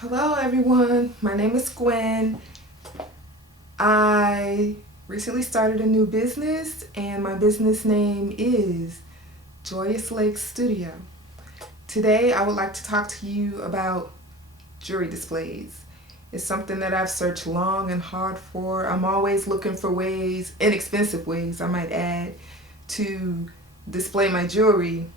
Hello everyone, my name is Gwen. I recently started a new business and my business name is Joyous Lake Studio. Today I would like to talk to you about jewelry displays. It's something that I've searched long and hard for. I'm always looking for ways, inexpensive ways I might add, to display my jewelry.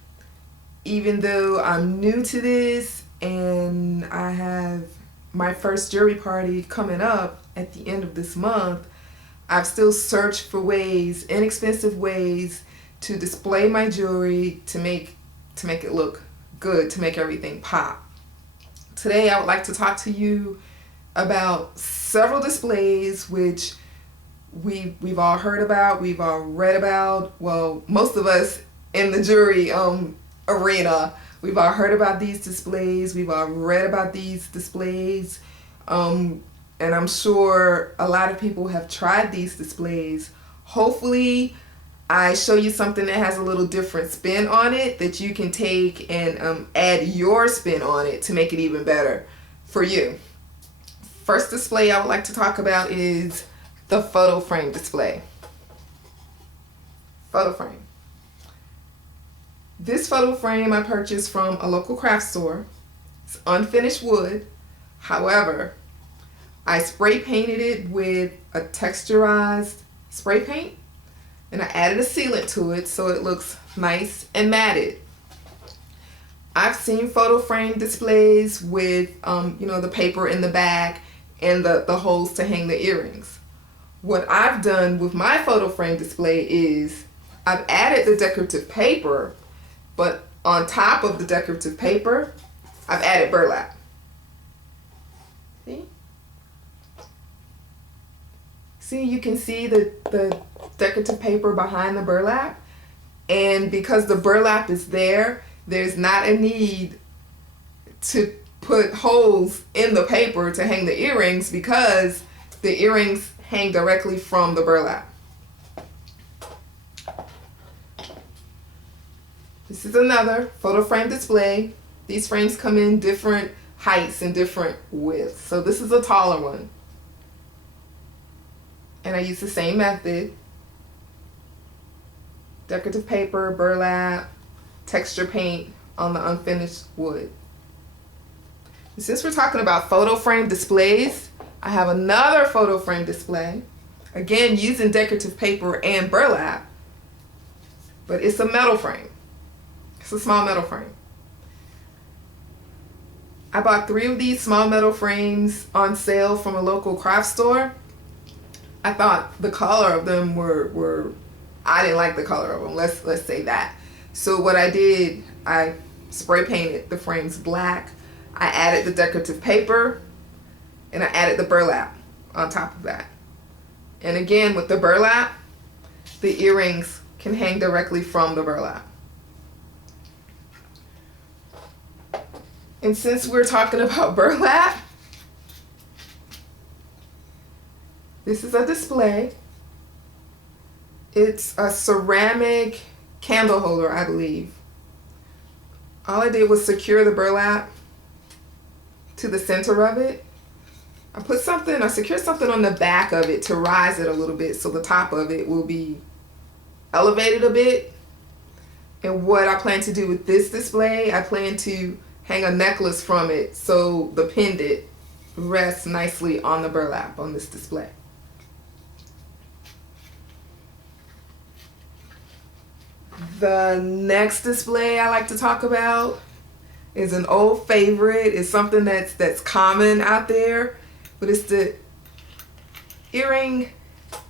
Even though I'm new to this and I have my first jewelry party coming up at the end of this month, I've still searched for ways, inexpensive ways to display my jewelry to make it look good, to make everything pop. Today I would like to talk to you about several displays which we've all heard about, we've all read about. Well, most of us in the jewelry arena, we've all heard about these displays, we've all read about these displays, and I'm sure a lot of people have tried these displays. Hopefully I show you something that has a little different spin on it that you can take and add your spin on it to make it even better for you. First display I would like to talk about is the photo frame display. Photo frame. This photo frame I purchased from a local craft store. It's unfinished wood. However, I spray painted it with a texturized spray paint and I added a sealant to it so it looks nice and matted. I've seen photo frame displays with the paper in the back and the holes to hang the earrings. What I've done with my photo frame display is I've added the decorative paper, but on top of the decorative paper, I've added burlap. See, you can see the decorative paper behind the burlap. And because the burlap is there, there's not a need to put holes in the paper to hang the earrings because the earrings hang directly from the burlap. This is another photo frame display. These frames come in different heights and different widths. So this is a taller one. And I use the same method. Decorative paper, burlap, texture paint on the unfinished wood. And since we're talking about photo frame displays, I have another photo frame display. Again, using decorative paper and burlap, but it's a metal frame. It's a small metal frame. I bought 3 of these small metal frames on sale from a local craft store. I thought the color of them I didn't like the color of them, let's say that. So what I did, I spray painted the frames black. I added the decorative paper and I added the burlap on top of that. And again, with the burlap, the earrings can hang directly from the burlap. And since we're talking about burlap, this is a display. It's a ceramic candle holder, I believe. All I did was secure the burlap to the center of it. I secured something on the back of it to rise it a little bit so the top of it will be elevated a bit. And what I plan to do with this display, I plan to hang a necklace from it so the pendant rests nicely on the burlap on this display. The next display I like to talk about is an old favorite. It's something that's common out there, but it's the earring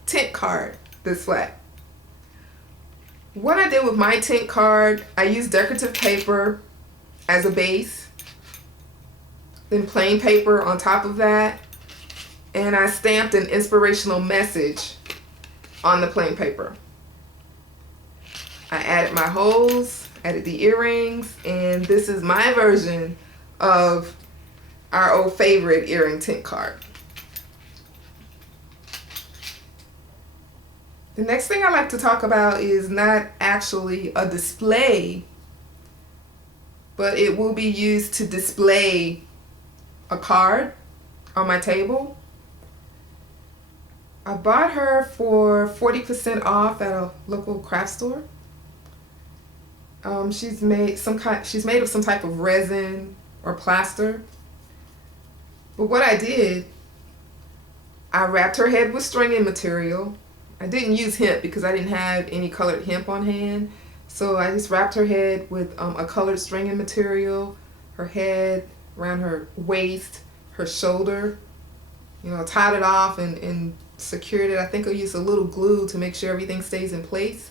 tint card display. What I did with my tint card, I used decorative paper as a base, then plain paper on top of that, and I stamped an inspirational message on the plain paper. I added my holes, added the earrings, and this is my version of our old favorite earring tint card. The next thing I like to talk about is not actually a display, but it will be used to display a card on my table. I bought her for 40% off at a local craft store. She's made of some type of resin or plaster. But what I did, I wrapped her head with stringing material. I didn't use hemp because I didn't have any colored hemp on hand. So I just wrapped her head with a colored stringing material, her head, around her waist, her shoulder, tied it off and secured it. I think I used a little glue to make sure everything stays in place.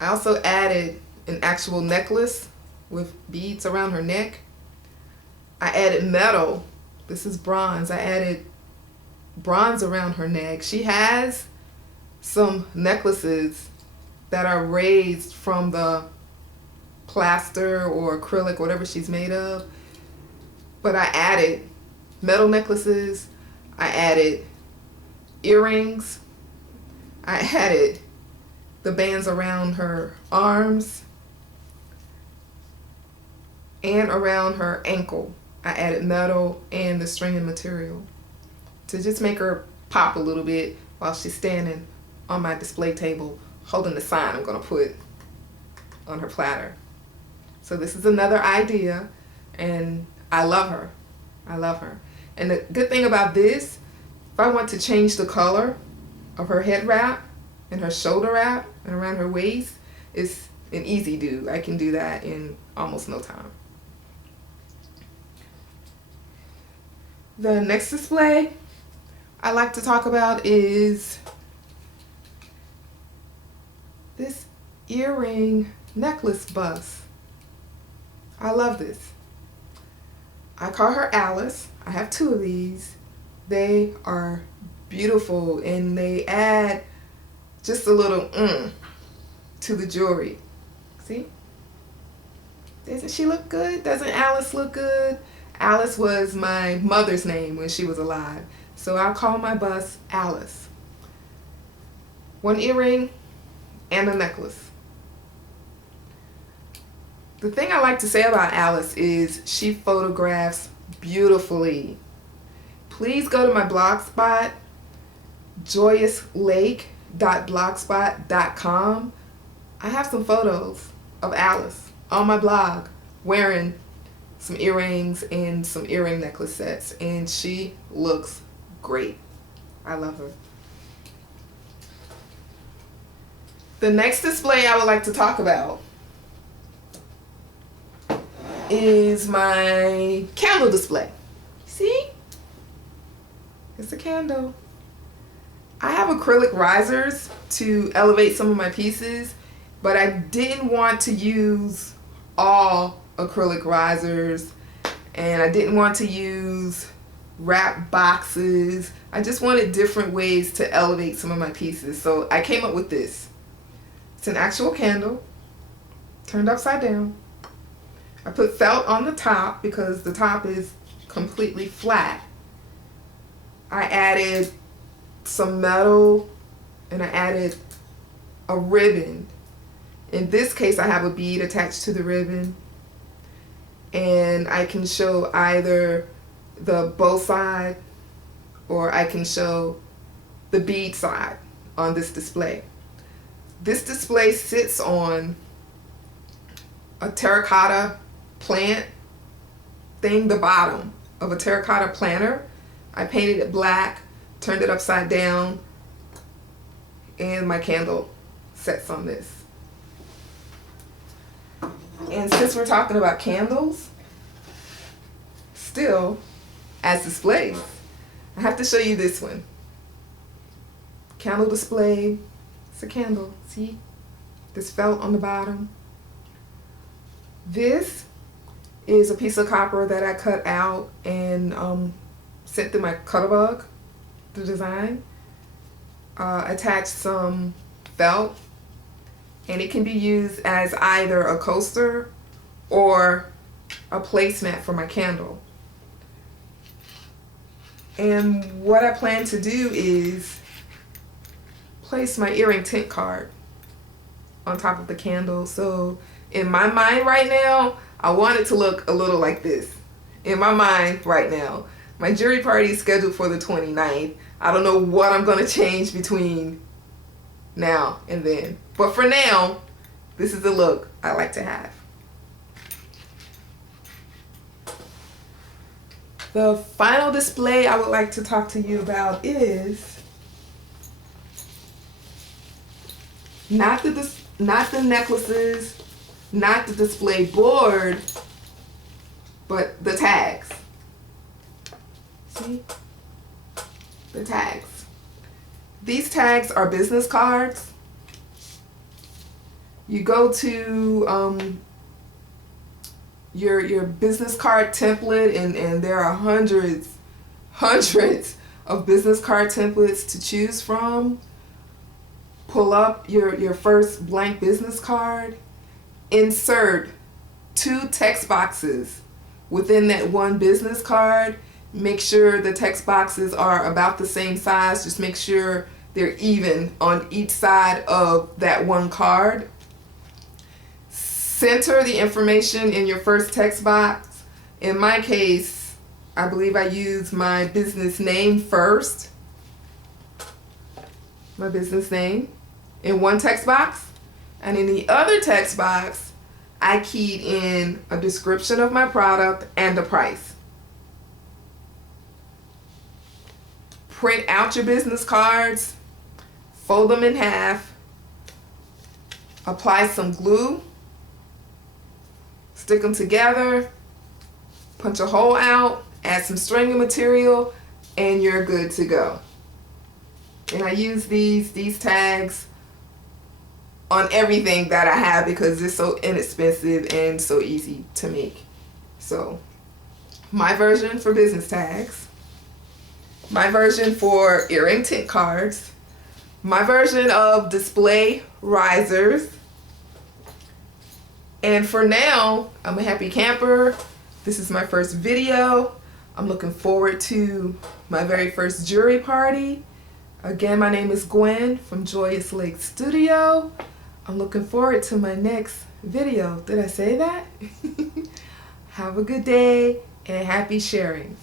I also added an actual necklace with beads around her neck. I added metal. This is bronze. I added bronze around her neck. She has some necklaces that are raised from the plaster or acrylic, whatever she's made of. But I added metal necklaces. I added earrings. I added the bands around her arms and around her ankle. I added metal and the stringing material to just make her pop a little bit while she's standing on my display table holding the sign I'm going to put on her platter. So this is another idea, and I love her. I love her. And the good thing about this, if I want to change the color of her head wrap and her shoulder wrap and around her waist, it's an easy do. I can do that in almost no time. The next display I like to talk about is this earring necklace bust. I love this. I call her Alice. I have two of these. They are beautiful and they add just a little to the jewelry. See? Doesn't she look good? Doesn't Alice look good? Alice was my mother's name when she was alive. So I'll call my bust Alice. One earring and a necklace. The thing I like to say about Alice is she photographs beautifully. Please go to my blog spot, joyouslake.blogspot.com. I have some photos of Alice on my blog wearing some earrings and some earring necklace sets, and she looks great. I love her. The next display I would like to talk about is my candle display. See? It's a candle. I have acrylic risers to elevate some of my pieces, but I didn't want to use all acrylic risers, and I didn't want to use wrap boxes. I just wanted different ways to elevate some of my pieces. So I came up with this. It's an actual candle turned upside down. I put felt on the top because the top is completely flat. I added some metal and I added a ribbon. In this case, I have a bead attached to the ribbon, and I can show either the bow side or I can show the bead side on this display. This display sits on a terracotta plant thing, the bottom of a terracotta planter. I painted it black, turned it upside down, and my candle sets on this. And since we're talking about candles, still as displays, I have to show you this one. Candle display. It's a candle. See? This felt on the bottom. This is a piece of copper that I cut out and sent through my Cutterbug, the design. Attached some felt, and it can be used as either a coaster or a placemat for my candle. And what I plan to do is place my earring tint card on top of the candle. So in my mind right now, I want it to look a little like this. In my mind right now. My jury party is scheduled for the 29th. I don't know what I'm going to change between now and then. But for now, this is the look I like to have. The final display I would like to talk to you about is not the necklaces, not the display board, but the tags. See? The tags. These tags are business cards. You go to your business card template, and there are hundreds of business card templates to choose from. Pull up your first blank business card. Insert 2 text boxes within that one business card. Make sure the text boxes are about the same size. Just make sure they're even on each side of that one card. Center the information in your first text box. In my case, I believe I use my business name first. My business name in one text box. And in the other text box, I keyed in a description of my product and the price. Print out your business cards, fold them in half, apply some glue, stick them together, punch a hole out, add some stringing material, and you're good to go. And I use these tags on everything that I have because it's so inexpensive and so easy to make. So, my version for business tags, my version for earring tint cards, my version of display risers, and for now, I'm a happy camper. This is my first video. I'm looking forward to my very first jury party. Again, my name is Gwen from Joyous Lake Studio. I'm looking forward to my next video. Did I say that? Have a good day and happy sharing.